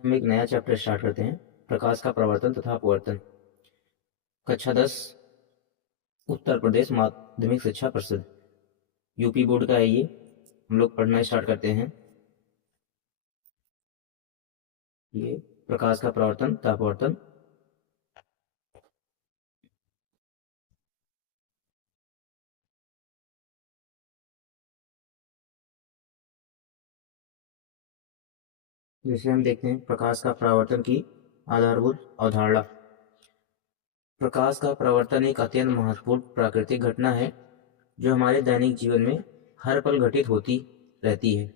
हम एक नया चैप्टर स्टार्ट करते हैं, प्रकाश का प्रवर्तन तथा अपवर्तन। कक्षा 10 उत्तर प्रदेश माध्यमिक शिक्षा परिषद यूपी बोर्ड का है ये। हम लोग पढ़ना स्टार्ट करते हैं। ये प्रकाश का प्रवर्तन तथा अपवर्तन। जिसे हम देखते हैं प्रकाश का परावर्तन की आधारभूत अवधारणा। प्रकाश का परावर्तन एक अत्यंत महत्वपूर्ण प्राकृतिक घटना है जो हमारे दैनिक जीवन में हर पल घटित होती रहती है।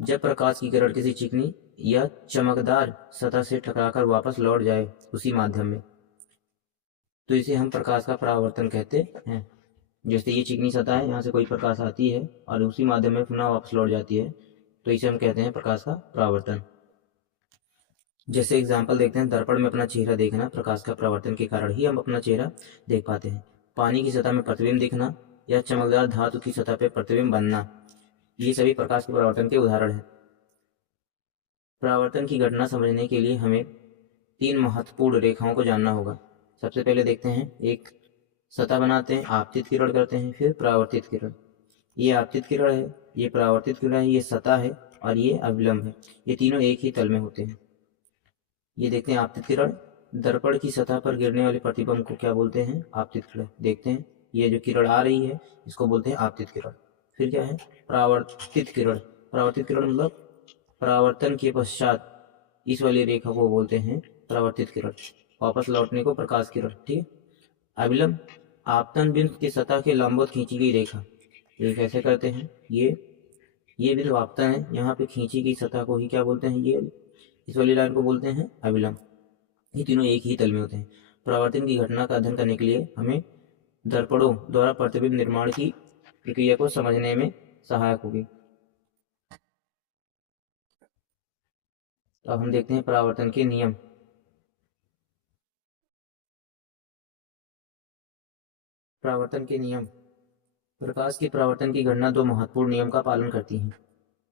जब प्रकाश की किरण किसी चिकनी या चमकदार सतह से टकराकर वापस लौट जाए उसी माध्यम में, तो इसे हम प्रकाश का परावर्तन कहते हैं। जैसे ये चिकनी सतह है, यहाँ से कोई प्रकाश आती है और उसी माध्यम में पुनः वापस लौट जाती है, तो इसे हम कहते हैं प्रकाश का परावर्तन। जैसे एग्जाम्पल देखते हैं, दर्पण में अपना चेहरा देखना प्रकाश का परावर्तन के कारण ही हम अपना चेहरा देख पाते हैं। पानी की सतह में प्रतिबिंब दिखना या चमकदार धातु की सतह पर प्रतिबिंब बनना, ये सभी प्रकाश के परावर्तन के उदाहरण हैं। परावर्तन की घटना समझने के लिए हमें 3 महत्वपूर्ण रेखाओं को जानना होगा। सबसे पहले देखते हैं, एक सतह बनाते हैं, आपतित किरण करते हैं, फिर परावर्तित किरण। ये आपतित किरण है, ये परावर्तित किरण है, ये सतह है और ये अभिलंब है। ये तीनों एक ही तल में होते हैं। ये देखते हैं आपतित किरण, दर्पण की सतह पर गिरने वाले प्रतिबिंब को क्या बोलते हैं? आपतित किरण। देखते हैं, ये जो किरण आ रही है इसको बोलते हैं आपतित किरण। फिर क्या है? परावर्तित किरण। परावर्तित किरण मतलब परावर्तन के पश्चात इस वाली रेखा को बोलते हैं परावर्तित किरण। वापस लौटने को प्रकाश किरण। ठीक है। अभिलंब, आपतन बिंदु की सतह के लंबवत खींची गई रेखा। ये कैसे करते हैं? ये बिंदु आपतन है, यहाँ पे खींची गई सतह को ही क्या बोलते हैं? ये इस वाली लाइन को बोलते हैं अभिलंब। ये तीनों एक ही तल में होते हैं। परावर्तन की घटना का अध्ययन करने के लिए हमें दर्पणों द्वारा प्रतिबिंब निर्माण की प्रक्रिया को समझने में सहायक होगी। अब हम देखते हैं परावर्तन के नियम। परावर्तन के नियम। प्रकाश की परावर्तन की घटना 2 महत्वपूर्ण नियम का पालन करती है,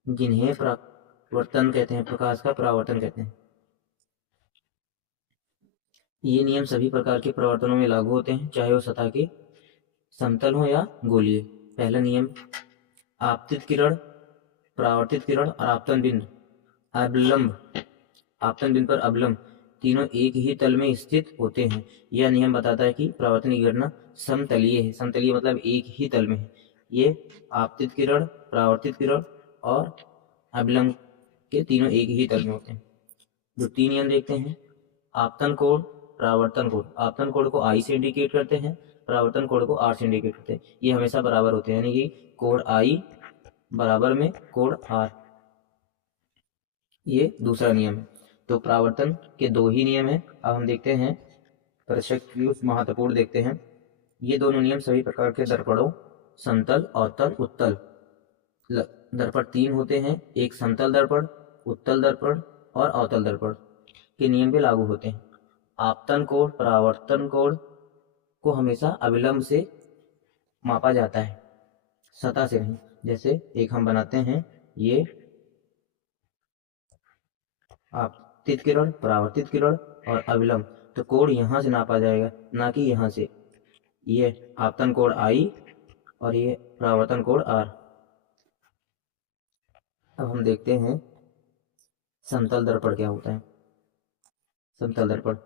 जिन्हें परावर्तन कहते हैं, प्रकाश का परावर्तन कहते हैं। ये नियम सभी प्रकार के परावर्तनों में लागू होते हैं, चाहे वो सतह के समतल हो या गोलीय। पहला नियम, आपतित किरण, परावर्तित किरण और आपतन बिंदु अवलंब, आपतन बिंदु पर अवलंब तीनों एक ही तल में स्थित होते हैं। यह नियम बताता है कि परावर्तन की घटना समतलीय है। समतलीय मतलब एक ही तल में है। ये आपतित किरण, परावर्तित किरण और अवलंब के तीनों एक ही तल में होते हैं। जो 3 नियम देखते हैं, आपतन कोण, परावर्तन कोण। आपतन कोण को I से इंडिकेट करते हैं, परावर्तन कोण को R से इंडिकेट करते हैं। ये हमेशा बराबर होते हैं, यानी कि कोण I बराबर में कोण R। ये दूसरा नियम है। तो परावर्तन के 2 ही नियम हैं। अब हम देखते हैं प्रत्यक्ष महत्वपूर्ण देखते हैं। ये दोनों नियम सभी प्रकार के दर्पणों, समतल, अवतल, उत्तल दर्पण 3 होते हैं। एक समतल दर्पण, उत्तल दर्पण और अवतल दर्पण के नियम पे लागू होते हैं। आपतन कोण, परावर्तन कोण को हमेशा अविलंब से मापा जाता है, सतह से नहीं। जैसे एक हम बनाते हैं, ये आपतित किरण, परावर्तित किरण और अविलंब, तो कोण यहाँ से नापा जाएगा, ना कि यहाँ से। ये आपतन कोण I और ये परावर्तन कोण R। अब हम देखते हैं समतल दर्पण क्या होता है। समतल दर्पण,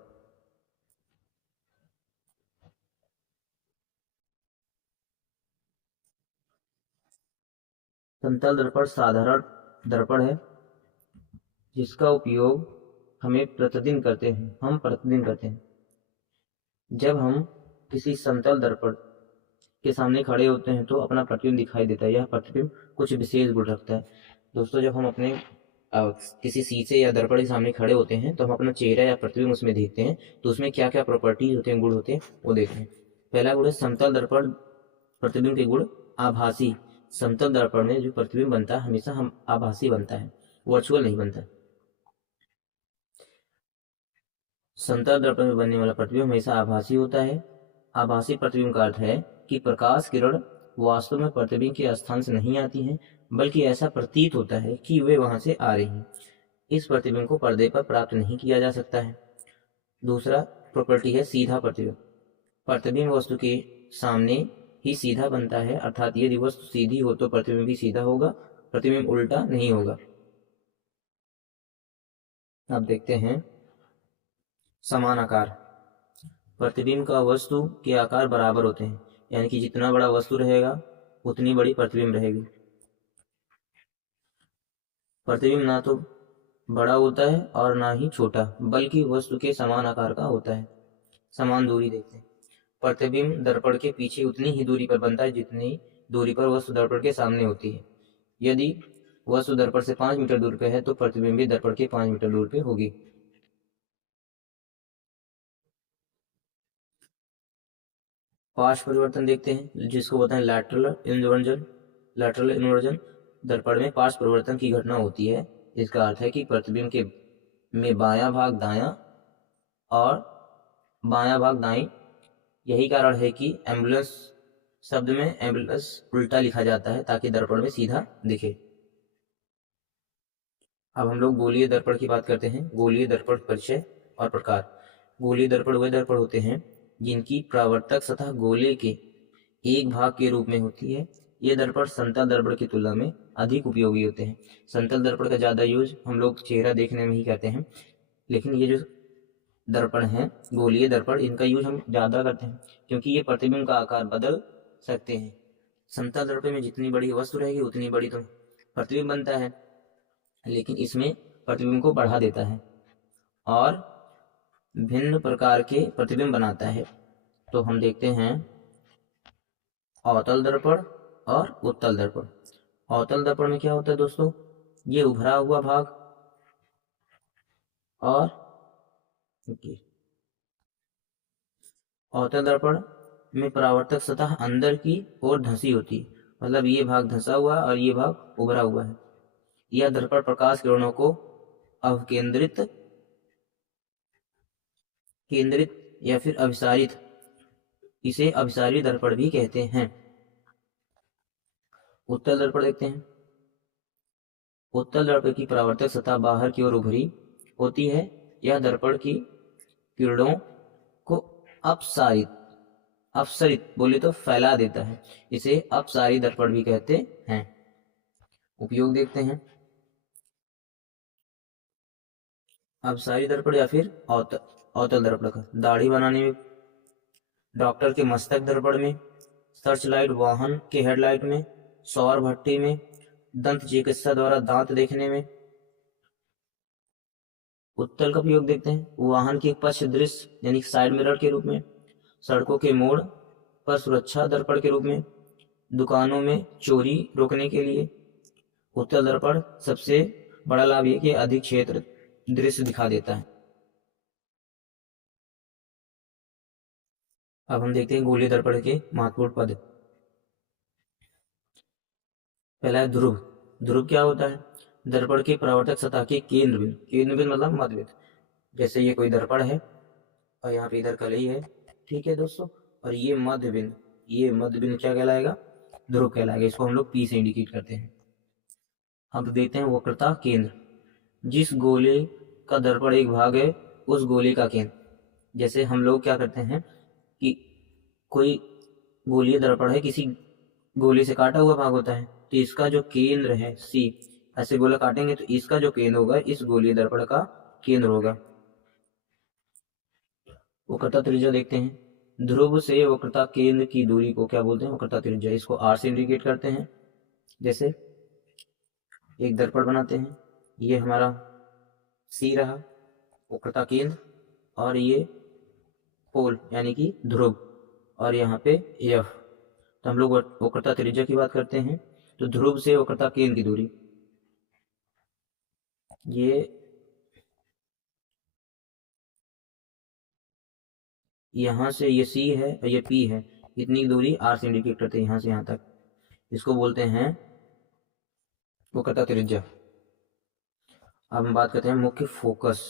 समतल दर्पण साधारण दर्पण है जिसका उपयोग हम प्रतिदिन करते हैं। जब हम किसी समतल दर्पण के सामने खड़े होते हैं तो अपना प्रतिबिंब दिखाई देता है। यह प्रतिबिंब कुछ विशेष गुण रखता है। दोस्तों, जब हम अपने किसी शीशे या दर्पण के सामने खड़े होते हैं तो हम अपना चेहरा या प्रतिबिंब उसमें देखते हैं, तो उसमें क्या क्या प्रॉपर्टीज होते हैं, गुण होते हैं, वो देखते हैं। पहला गुण है समतल दर्पण प्रतिबिंब के गुण आभासी। समतल दर्पण में जो प्रतिबिंब बनता है हमेशा हम आभासी बनता है, वर्चुअल नहीं बनता। समतल दर्पण में बनने वाला प्रतिबिंब हमेशा आभासी होता है। आभासी प्रतिबिंब का अर्थ है कि प्रकाश किरण वास्तव में प्रतिबिंब के स्थान से नहीं आती हैं, बल्कि ऐसा प्रतीत होता है कि वे वहां से आ रही हैं। इस प्रतिबिंब को पर्दे पर प्राप्त नहीं किया जा सकता है। दूसरा प्रॉपर्टी है सीधा प्रतिबिंब। प्रतिबिंब वस्तु के सामने ही सीधा बनता है, अर्थात यदि वस्तु सीधी हो तो प्रतिबिंब भी सीधा होगा, प्रतिबिंब उल्टा नहीं होगा। अब देखते हैं समान आकार। प्रतिबिंब का वस्तु के आकार बराबर होते हैं, यानी कि जितना बड़ा वस्तु रहेगा उतनी बड़ी प्रतिबिंब रहेगी। प्रतिबिंब ना तो बड़ा होता है और ना ही छोटा, बल्कि वस्तु के समान आकार का होता है। समान दूरी देखते हैं। प्रतिबिंब दर्पण के पीछे उतनी ही दूरी पर बनता है जितनी दूरी पर वस्तु दर्पण के सामने होती है। यदि वस्तु दर्पण से 5 मीटर दूर पे है तो प्रतिबिंब भी दर्पण के 5 मीटर दूर पे होगी। पार्श्व परिवर्तन देखते हैं, जिसको बोलते हैं लैटरल इन्वर्जन। लैटरल इन्वर्जन दर्पण में पार्श्व परिवर्तन की घटना होती है। इसका अर्थ है कि प्रतिबिंब के में बायां भाग दायां और बायां भाग दाईं। यही कारण है कि एम्बुलेंस शब्द में एम्बुलेंस उल्टा लिखा जाता है ताकि दर्पण में सीधा दिखे। अब हम लोग गोलीय दर्पण की बात करते हैं। गोलीय दर्पण परिचय और प्रकार। गोलीय दर्पण वे दर्पण होते हैं जिनकी परावर्तक सतह गोले के एक भाग के रूप में होती है। ये दर्पण समतल दर्पण की तुलना में अधिक उपयोगी होते हैं। समतल दर्पण का ज़्यादा यूज हम लोग चेहरा देखने में ही करते हैं, लेकिन ये जो दर्पण है गोलीय दर्पण, इनका यूज हम ज़्यादा करते हैं क्योंकि ये प्रतिबिंब का आकार बदल सकते हैं। समतल दर्पण में जितनी बड़ी वस्तु रहेगी उतनी बड़ी तो प्रतिबिंब बनता है, लेकिन इसमें प्रतिबिंब को बढ़ा देता है और भिन्न प्रकार के प्रतिबिंब बनाता है। तो हम देखते हैं अवतल दर्पण और उत्तल दर्पण। अवतल दर्पण में क्या होता है दोस्तों, ये उभरा हुआ भाग और अवतल दर्पण में परावर्तक सतह अंदर की ओर धंसी होती है, मतलब ये भाग धंसा हुआ और ये भाग उभरा हुआ है। यह दर्पण प्रकाश किरणों को अवकेंद्रित, केंद्रित या फिर अभिसारित, इसे अभिसारी दर्पण भी कहते हैं। उत्तल दर्पण देखते हैं। उत्तल दर्पण की परावर्तक सतह बाहर की ओर उभरी होती है। यह दर्पण की किरणों को अपसरित बोले तो फैला देता है। इसे अपसारी दर्पण भी कहते हैं। उपयोग देखते हैं। अपसारी दर्पण या फिर अवतल दर्पण का दाढ़ी बनाने में, डॉक्टर के मस्तक दर्पण में, सर्च लाइट वाहन के हेडलाइट में, सौर भट्टी में, दंत चिकित्सा द्वारा दांत देखने में। उत्तल का प्रयोग देखते हैं। वाहन के पक्ष दृश्य यानी साइड मिरर के रूप में, सड़कों के मोड़ पर सुरक्षा दर्पण के रूप में, दुकानों में चोरी रोकने के लिए। उत्तल दर्पण सबसे बड़ा लाभ ये कि अधिक क्षेत्र दृश्य दिखा देता है। अब हम देखते हैं गोलीय दर्पण के महत्वपूर्ण पद। पहला है ध्रुव। ध्रुव क्या होता है, दर्पण के परावर्तक सतह के केंद्र बिंदु, केंद्र बिंदु मतलब मध्य बिंदु। जैसे ये कोई दर्पण है और यहाँ पे इधर कलई है, ठीक है दोस्तों, और ये मध्य बिंदु, ये मध्य बिंदु क्या कहलाएगा, ध्रुव कहलाएगा। इसको हम लोग P से इंडिकेट करते हैं। अब देखते हैं वक्रता केंद्र। जिस गोले का दर्पण एक भाग है उस गोले का केंद्र। जैसे हम लोग क्या करते हैं कि कोई गोलीय दर्पण है, किसी गोले से काटा हुआ भाग होता है, तो इसका जो केंद्र है C, ऐसे गोला काटेंगे तो इसका जो केंद्र होगा इस गोलीय दर्पण का केंद्र होगा। वक्रता त्रिज्या देखते हैं। ध्रुव से वक्रता केंद्र की दूरी को क्या बोलते हैं, वक्रता त्रिज्या। इसको R से इंडिकेट करते हैं। जैसे एक दर्पण बनाते हैं, ये हमारा C रहा वक्रता केंद्र, और ये पोल यानी कि ध्रुव, और यहाँ पे F। तो हम लोग वक्रता त्रिज्या की बात करते हैं। तो ध्रुव से वक्रता केंद्र की दूरी, ये यहाँ से ये C है और ये P है, इतनी दूरी R से इंडिकेट करते हैं, यहाँ से यहाँ तक। इसको बोलते हैं वक्रता त्रिज्या। अब हम बात करते हैं मुख्य फोकस।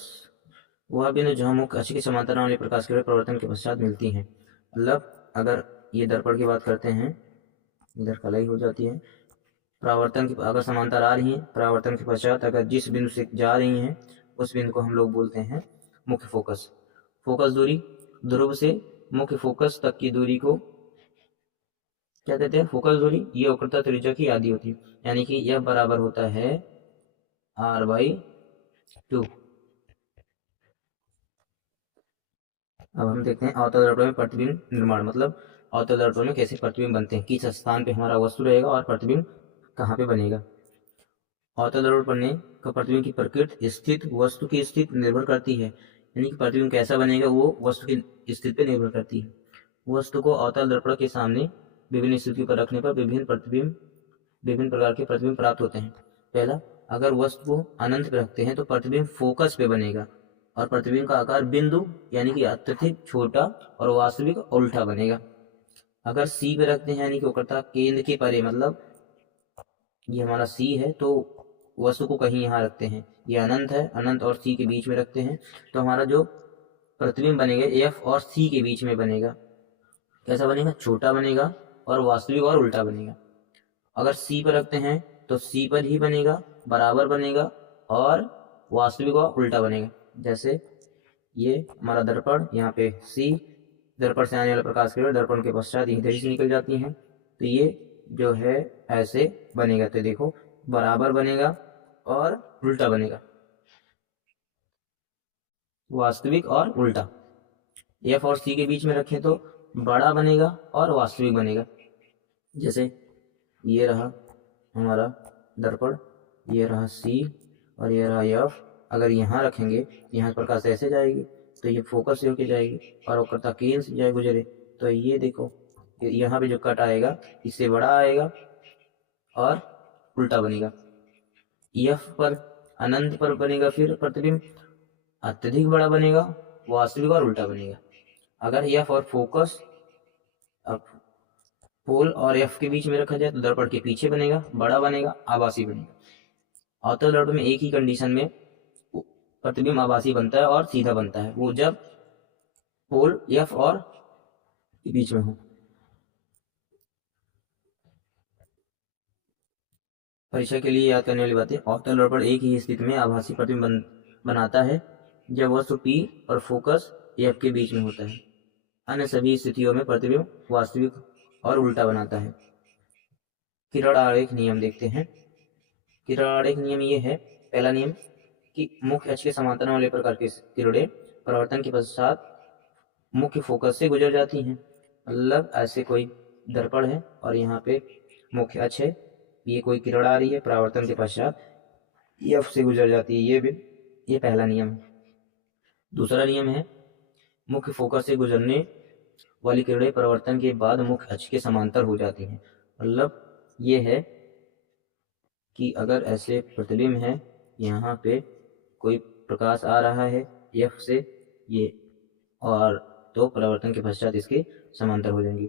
वह बिंदु जहाँ मुख्य अक्ष के समांतर वाले प्रकाश किरण परिवर्तन के पश्चात मिलती हैं। मतलब अगर ये दर्पण की बात करते हैं, इधर कलाई हो जाती है, परावर्तन की अगर समांतर आ रही हैं, परावर्तन के पश्चात अगर जिस बिंदु से जा रही हैं उस बिंदु को हम लोग बोलते हैं मुख्य फोकस। फोकस दूरी, ध्रुव से मुख्य फोकस तक की दूरी को क्या कहते हैं? फोकस दूरी। ये वक्रता त्रिज्या की आधी होती है, यानी कि यह बराबर होता है r/2। अब हम देखते हैं अवतल दर्पण में प्रतिबिंब निर्माण, मतलब अवतल दर्पण में कैसे प्रतिबिंब बनते हैं, किस स्थान पे हमारा वस्तु रहेगा और प्रतिबिंब कहाँ पे बनेगा। अवतल दर्पण बनने का प्रतिबिंब की प्रकृति स्थित वस्तु की स्थिति निर्भर करती है, यानी कि प्रतिबिंब कैसा बनेगा वो वस्तु की स्थिति पर निर्भर करती है। वस्तु को अवतल दर्पण के सामने विभिन्न स्थितियों पर रखने पर विभिन्न प्रकार के प्रतिबिंब प्राप्त होते हैं। पहला, अगर वस्तु को अनंत पे रखते हैं तो प्रतिबिंब फोकस पे बनेगा और प्रतिबिंब का आकार बिंदु यानी कि अत्यधिक छोटा और वास्तविक उल्टा बनेगा। अगर सी पे रखते हैं यानी कि वक्रता केंद्र के परे, मतलब ये हमारा सी है तो वस्तु को कहीं यहाँ रखते हैं, ये अनंत है, अनंत और सी के बीच में रखते हैं, तो हमारा जो प्रतिबिंब बनेगा एफ और सी के बीच में बनेगा। कैसा बनेगा? छोटा बनेगा और वास्तविक और उल्टा बनेगा। अगर सी पर रखते हैं तो सी पर ही बनेगा, बराबर बनेगा और वास्तविक और उल्टा बनेगा। जैसे ये हमारा दर्पण, यहाँ पे सी, दर्पण से आने वाला प्रकाश किरण दर्पण के पश्चात इधर से निकल जाती हैं, तो ये जो है ऐसे बनेगा। तो देखो बराबर बनेगा और उल्टा बनेगा, वास्तविक और उल्टा। एफ और सी के बीच में रखें तो बड़ा बनेगा और वास्तविक बनेगा। जैसे ये रहा हमारा दर्पण, ये रहा सी और ये रहा एफ। अगर यहाँ रखेंगे, यहाँ प्रकाश ऐसे जाएगी तो ये फोकस से होके जाएगी और वक्रता केंद्र से जाए गुजरे, तो ये देखो यहाँ पे जो कट आएगा इससे बड़ा आएगा और उल्टा बनेगा। एफ पर अनंत पर बनेगा फिर प्रतिबिंब अत्यधिक बड़ा बनेगा, वास्तविक और उल्टा बनेगा। अगर एफ और फोकस अब पोल और एफ के बीच में रखा जाए तो दर्पण के पीछे बनेगा, बड़ा बनेगा, आभासी बनेगा। अवतल दर्पण में एक ही कंडीशन में प्रतिबिंब आभासी बनता है और सीधा बनता है, वो जब पोल एफ और के बीच में हो। परीक्षा के लिए याद करने वाली बातें, अवतल दर्पण एक ही स्थिति में आभासी प्रतिबिंब बनाता है जब वस्तु पी और फोकस एफ के बीच में होता है। अन्य सभी स्थितियों में प्रतिबिंब वास्तविक और उल्टा बनाता है। किरण आरेख नियम देखते हैं। किरण आरेख नियम ये है, पहला नियम कि मुख्य अक्ष के समांतर वाले प्रकार की किरणें परावर्तन के पश्चात मुख्य फोकस से गुजर जाती हैं। मतलब ऐसे कोई दर्पण है और यहाँ पे मुख्य अक्ष है, ये कोई किरण आ रही है, परावर्तन के पश्चात एफ से गुजर जाती है, ये पहला नियम है। दूसरा नियम है, मुख्य फोकस से गुजरने वाली किरणें परावर्तन के बाद मुख्य अक्ष के समांतर हो जाती हैं। मतलब ये है कि अगर ऐसे प्रतिबिंब है, यहाँ पे कोई प्रकाश आ रहा है एफ से ये, और तो परावर्तन के पश्चात इसके समांतर हो जाएंगी।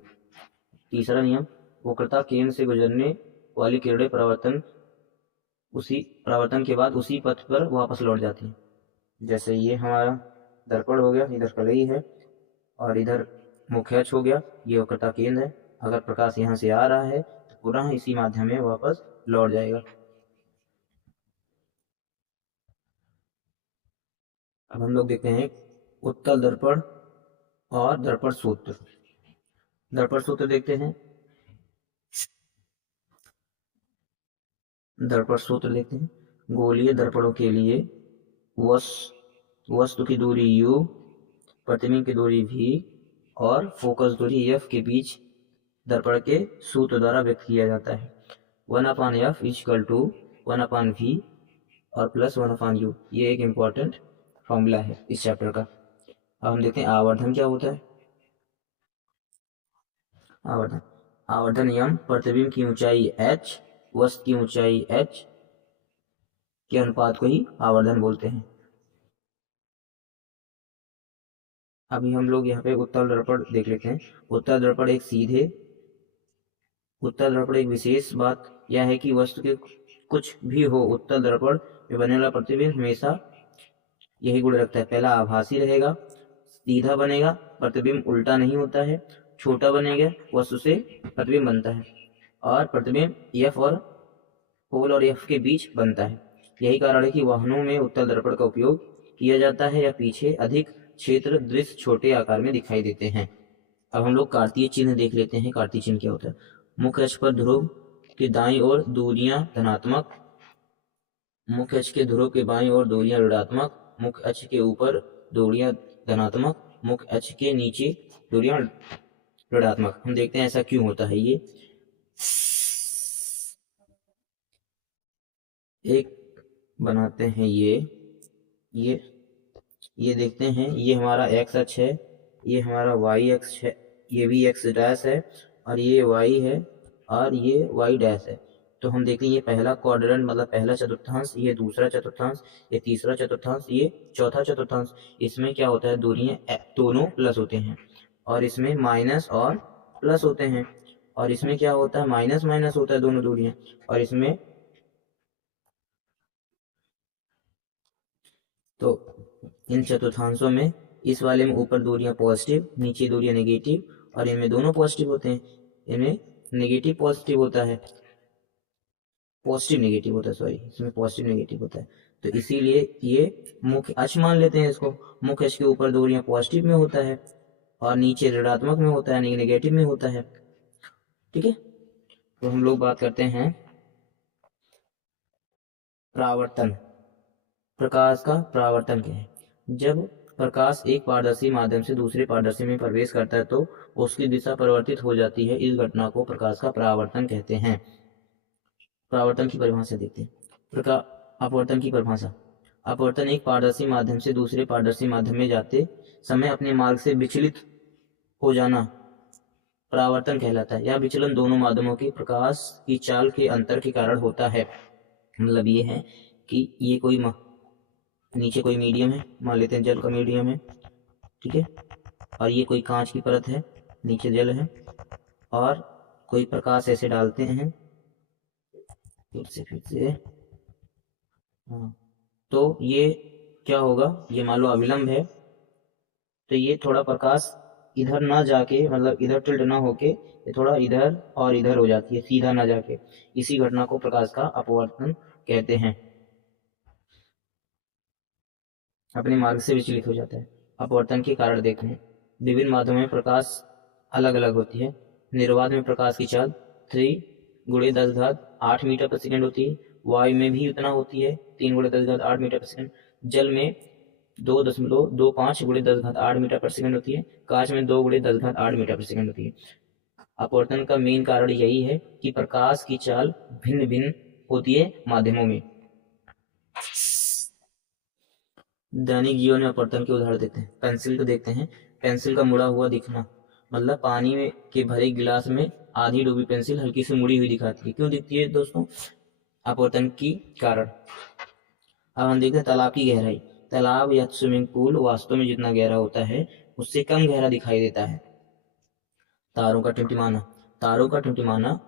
तीसरा नियम, वक्रता केंद्र से गुजरने वाली किरणें परावर्तन के बाद उसी पथ पर वापस लौट जाती हैं। जैसे ये हमारा दर्पण हो गया, इधर कलई है और इधर मुख्य अक्ष हो गया, ये वक्रता केंद्र है। अगर प्रकाश यहाँ से आ रहा है तो पुनः इसी माध्यम में वापस लौट जाएगा। अब हम लोग देखते हैं उत्तल दर्पण और दर्पण सूत्र। दर्पण सूत्र देखते हैं। दर्पण सूत्र देखते हैं। गोलीय दर्पणों के लिए वस्तु की दूरी u, प्रतिबिंब की दूरी v और फोकस दूरी f के बीच दर्पण के सूत्र द्वारा व्यक्त किया जाता है। 1/f = 1/v और प्लस 1/u। ये एक इम्पॉर्टेंट फॉर्मूला है इस चैप्टर का। अब हम देखते हैं आवर्धन क्या होता है। आवर्धन नियम, प्रतिबिंब की ऊंचाई h, वस्तु की ऊंचाई h के अनुपात को ही आवर्धन बोलते हैं। अभी हम लोग यहाँ पे उत्तल दर्पण देख लेते हैं। उत्तल दर्पण एक विशेष बात यह है कि वस्तु के कुछ भी हो, उत्तल दर्पण में बनने वाला प्रतिबिंब हमेशा यही गुण रखता है। पहला, आभासी रहेगा, सीधा बनेगा, प्रतिबिंब उल्टा नहीं होता है, छोटा बनेगा, वस्तु से प्रतिबिंब बनता है और प्रतिबिंब एफ और पोल और एफ के बीच बनता है। यही कारण है कि वाहनों में उत्तल दर्पण का उपयोग किया जाता है या पीछे अधिक क्षेत्र दृश्य छोटे आकार में दिखाई देते हैं। अब हम लोग कार्तीय चिन्ह देख लेते हैं। कार्तीय चिन्ह क्या होता है? मुख्य अक्ष पर ध्रुव के दाईं ओर दूरियां धनात्मक, मुख्य अक्ष के ध्रुव के बाईं ओर दूरियां ऋणात्मक, मुख्य अक्ष के ऊपर दूरियां धनात्मक, मुख्य अक्ष के नीचे दूरियां ऋणात्मक। हम देखते हैं ऐसा क्यों होता है। ये एक बनाते हैं, ये देखते हैं, ये हमारा एक्स अक्ष है, ये हमारा वाई अक्ष है, ये भी एक्स डैश है और ये वाई है और ये वाई डैश है। तो हम देखते हैं ये पहला क्वाड्रेंट मतलब पहला चतुर्थांश, ये दूसरा चतुर्थांश, ये तीसरा चतुर्थांश, ये चौथा चतुर्थांश। इसमें क्या होता है? दूरियां दोनों प्लस होते हैं और इसमें माइनस और प्लस होते हैं। और इसमें क्या होता है? माइनस माइनस होता है दोनों दूरियां। और इसमें तो इन चतुर्थांशों में इस वाले में ऊपर दूरियां पॉजिटिव, नीचे दूरियां नेगेटिव, और इनमें दोनों पॉजिटिव होते हैं। इनमें नेगेटिव पॉजिटिव होता है, पॉजिटिव नेगेटिव होता है, सॉरी, इसमें पॉजिटिव नेगेटिव होता है। तो इसीलिए ये मुख्य अक्ष मान लेते हैं इसको। मुख्य अक्ष के ऊपर दूरियां पॉजिटिव में होता है और नीचे ऋणात्मक में होता है, नेगेटिव में होता है। ठीक है, तो हम लोग बात करते हैं परावर्तन। प्रकाश का परावर्तन क्या है? जब प्रकाश एक पारदर्शी माध्यम से दूसरे पारदर्शी में प्रवेश करता है तो उसकी दिशा परिवर्तित हो जाती है। इस घटना को प्रकाश का परावर्तन कहते हैं। परावर्तन की परिभाषा देखते हैं। अपवर्तन की परिभाषा। अपवर्तन एक पारदर्शी माध्यम से दूसरे पारदर्शी माध्यम में जाते समय अपने मार्ग से विचलित हो जाना परावर्तन कहलाता है। यह विचलन दोनों माध्यमों के प्रकाश की चाल के अंतर के कारण होता है। मतलब ये है कि ये कोई नीचे कोई मीडियम है, मान लेते हैं जल का मीडियम है, ठीक है, और ये कोई कांच की परत है, नीचे जल है, और कोई प्रकाश ऐसे डालते हैं, फिर से हाँ, तो ये क्या होगा? ये मान लो अविलंब है, तो ये थोड़ा प्रकाश इधर ना जाके, मतलब इधर टिल्ट ना होके, ये थोड़ा इधर और इधर हो जाती है, सीधा ना जाके। इसी घटना को प्रकाश का अपवर्तन कहते हैं। अपने मार्ग से विचलित हो जाता है। अपवर्तन के कारण देखते हैं। विभिन्न माध्यमों में प्रकाश अलग अलग होती है। निर्वात में प्रकाश की चाल 3×10⁸ मीटर पर सेकेंड होती है। वायु में भी उतना होती है, 3×10⁸ मीटर पर सेकेंड। जल में 2.25×10⁸ मीटर पर सेकेंड होती है। कांच में 2×10⁸ मीटर पर सेकेंड होती है। अपवर्तन का मेन कारण यही है कि प्रकाश की चाल भिन्न भिन्न होती है माध्यमों में। दैनिक जीवन में अपवर्तन के उदाहरण देते हैं। पेंसिल को देखते हैं। पेंसिल का मुड़ा हुआ दिखना, मतलब पानी में के भरे गिलास में आधी डूबी पेंसिल हल्की सी मुड़ी हुई दिखाती है। क्यों दिखती है दोस्तों? अपवर्तन की कारण। अब हम देखते हैं तालाब की गहराई। तालाब या स्विमिंग पूल वास्तव में जितना गहरा होता है उससे कम गहरा दिखाई देता है। तारों का टिमटिमाना, तारों का टिमटिमाना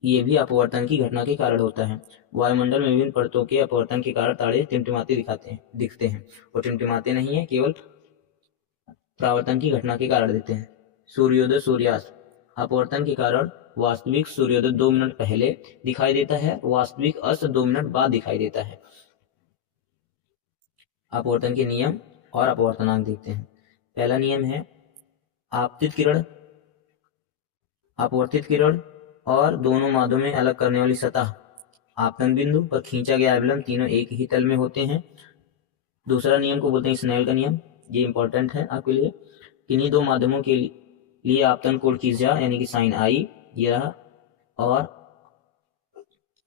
ये भी अपवर्तन की घटना के कारण होता है। वायुमंडल में विभिन्न परतों के अपवर्तन के कारण तारे टिमटिमाते दिखते हैं। और टिमटिमाते नहीं है, केवल परावर्तन की घटना के कारण देते हैं। सूर्योदय सूर्यास्त। अपवर्तन के कारण वास्तविक सूर्योदय 2 मिनट पहले दिखाई देता है, वास्तविक अस्त 2 मिनट बाद दिखाई देता है। अपवर्तन के नियम और अपवर्तनांक देखते हैं। पहला नियम है आपतित किरण, अपवर्तित किरण और दोनों माध्यमों में अलग करने वाली सतह, आपतन बिंदु पर खींचा गया एवलम, तीनों एक ही तल में होते हैं। दूसरा नियम को बोलते हैं स्नेल का नियम। ये इंपॉर्टेंट है आपके लिए। किन्हीं दो माध्यमों के लिए आपतन कोण की ज्या यानी कि साइन आई ये रहा, और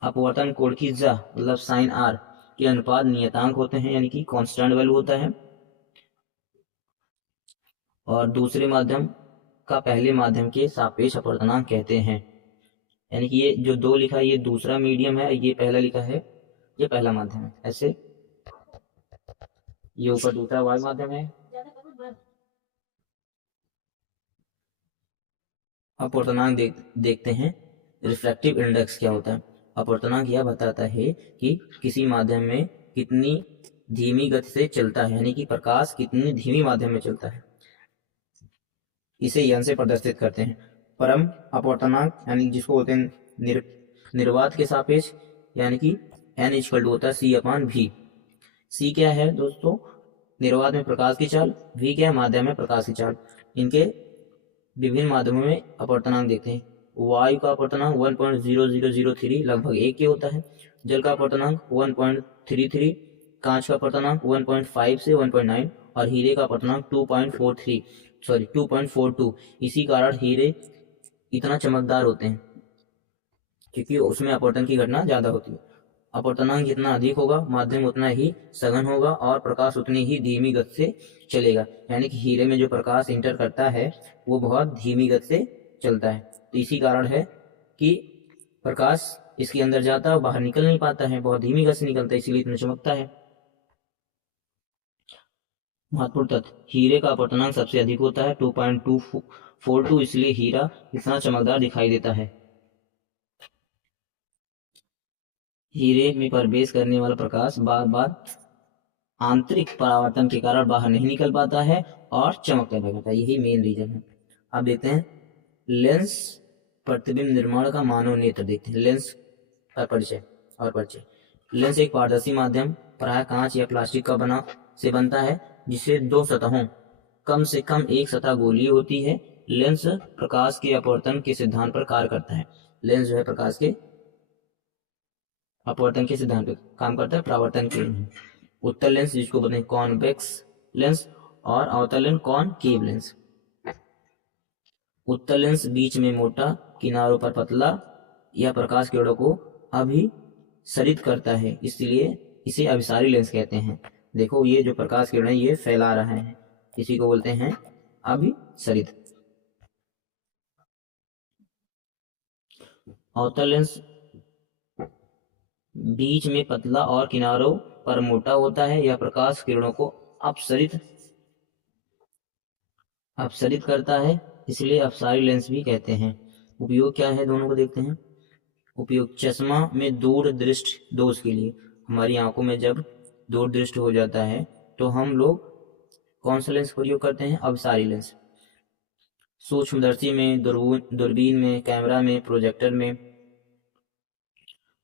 अपवर्तन कोण की ज्या मतलब साइन आर के अनुपात नियतांक होते हैं, यानी कि कांस्टेंट वैल्यू होता है। और दूसरे माध्यम का पहले माध्यम के सापेक्ष अपवर्तनांक कहते हैं। यानी कि ये जो 2 लिखा है ये दूसरा मीडियम है, ये पहला लिखा है ये पहला माध्यम है। ऐसे ये ऊपर दूसरा वायु माध्यम है। अपवर्तनांक देखते हैं। रिफ्रैक्टिव इंडेक्स क्या होता है? अपवर्तनांक यह बताता है कि किसी माध्यम में कितनी धीमी गति से चलता है, यानी कि प्रकाश कितनी धीमी माध्यम में चलता है। इसे यन से प्रदर्शित करते हैं। परम अपवर्तनांक यानी जिसको बोलते हैं निर्वात के सापेक्ष, यानी कि n इक्वल टू होता है C/V। C क्या है दोस्तों? निर्वात में प्रकाश की चाल। V क्या है? माध्यम में प्रकाश की चाल। इनके विभिन्न माध्यमों में अपवर्तनांक देखते हैं। वायु का अपवर्तनांक 1.0003 लगभग 1 के होता है। जल का अपवर्तनांक 1.33, कांच का अपवर्तनांक 1.5 से 1.9 और हीरे का अपवर्तनांक 2.42। इसी कारण हीरे इतना चमकदार होते हैं क्योंकि उसमें अपवर्तन की घटना ज्यादा होती है। अपवर्तनांक जितना अधिक होगा माध्यम उतना ही सघन होगा और प्रकाश उतनी ही धीमी गति से चलेगा। यानी कि हीरे में जो प्रकाश इंटर करता है वो बहुत धीमी गति से चलता है। तो इसी कारण है कि प्रकाश इसके अंदर जाता है और बाहर निकल नहीं पाता है, बहुत धीमी गति से निकलता है, इसीलिए इतना चमकता है। महत्वपूर्ण तथ्य, हीरे का अपवर्तनांक सबसे अधिक होता है 2.242, इसलिए हीरा इतना चमकदार दिखाई देता है। हीरे में प्रवेश करने वाला प्रकाश बार बार आंतरिक परावर्तन के कारण बाहर नहीं निकल पाता है और चमकता रहता है, यही मेन रीजन है। अब देखते हैं लेंस प्रतिबिंब निर्माण का मानव नेत्र देखते हैं। लेंस का परिचय। लेंस एक पारदर्शी माध्यम प्रायः कांच या प्लास्टिक का बनता है जिसे दो सतहों कम से कम एक सतह गोलीय होती है। लेंस प्रकाश के अपवर्तन के सिद्धांत पर कार्य करता है। लेंस जो है प्रकाश के अपवर्तन के सिद्धांत पर काम करता है, परावर्तन के नहीं। उत्तल लेंस जिसको बोलते हैं कॉन्वेक्स लेंस और अवतल लेंस कॉनकेव लेंस। उत्तल लेंस बीच में मोटा, किनारों पर पतला, यह प्रकाश किरणों को अभिसरित करता है, इसलिए इसे अभिसारी लेंस कहते हैं। देखो ये जो प्रकाश किरण है ये फैला रहे हैं, इसी को बोलते हैं अभिसरित। अवतल लेंस बीच में पतला और किनारों पर मोटा होता है, यह प्रकाश किरणों को अपसरित करता है, इसलिए अपसारी लेंस भी कहते हैं। उपयोग क्या है दोनों को देखते हैं। उपयोग, चश्मा में दूर दृष्टि दोष के लिए, हमारी आंखों में जब दूर दृष्टि हो जाता है तो हम लोग कौन सा लेंस प्रयोग करते हैं? अपसारी लेंस। सूक्ष्मदर्शी में, दूरबीन में, कैमरा में, प्रोजेक्टर में।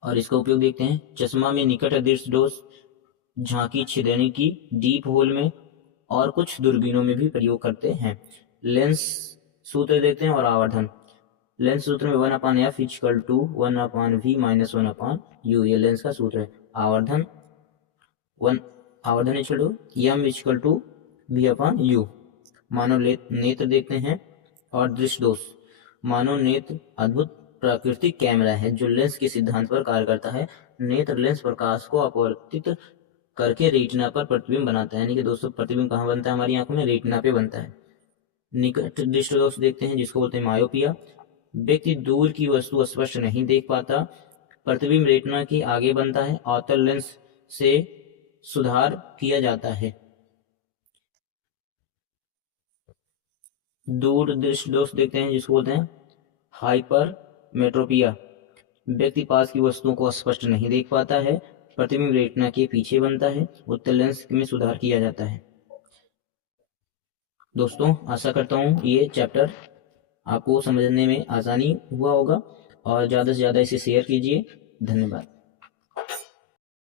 और इसका उपयोग देखते हैं। चश्मा में निकट दृष्टि दोष, झांकी छिद्रनी की डीप होल में और कुछ दूरबीनों में भी प्रयोग करते हैं। लेंस सूत्र देखते हैं और आवर्धन। लेंस सूत्र में 1/f equal to 1/v minus 1/u, ये लेंस का सूत्र है। आवर्धन equal to m equal to v/u। मानव नेत्र देखते हैं और दृष्टि दोष। मानव नेत्र अद्भुत प्राकृतिक कैमरा है जो लेंस के सिद्धांत पर कार्य करता है। नेत्र लेंस प्रकाश को अपवर्तित करके रेटिना पर प्रतिबिंब बनाता है। यानी कि दोस्तों प्रतिबिंब कहाँ बनता है? हमारी आंखों में रेटिना पे बनता है। निकट दृष्टि दोष देखते हैं जिसको बोलते हैं मायोपिया। व्यक्ति दूर की वस्तु स्पष्ट नहीं देख पाता। प्रतिबिंब रेटिना के आगे बनता है। अवतल लेंस से सुधार किया जाता है। दूर दृष्टि दोष देखते हैं जिसको बोलते हैं हाइपरमेट्रोपिया। व्यक्ति पास की वस्तुओं को स्पष्ट नहीं देख पाता है। प्रतिबिंब रेटिना के पीछे बनता है। उत्तल लेंस में सुधार किया जाता है। दोस्तों आशा करता हूँ ये चैप्टर आपको समझने में आसानी हुआ होगा और ज़्यादा से ज़्यादा इसे शेयर कीजिए। धन्यवाद।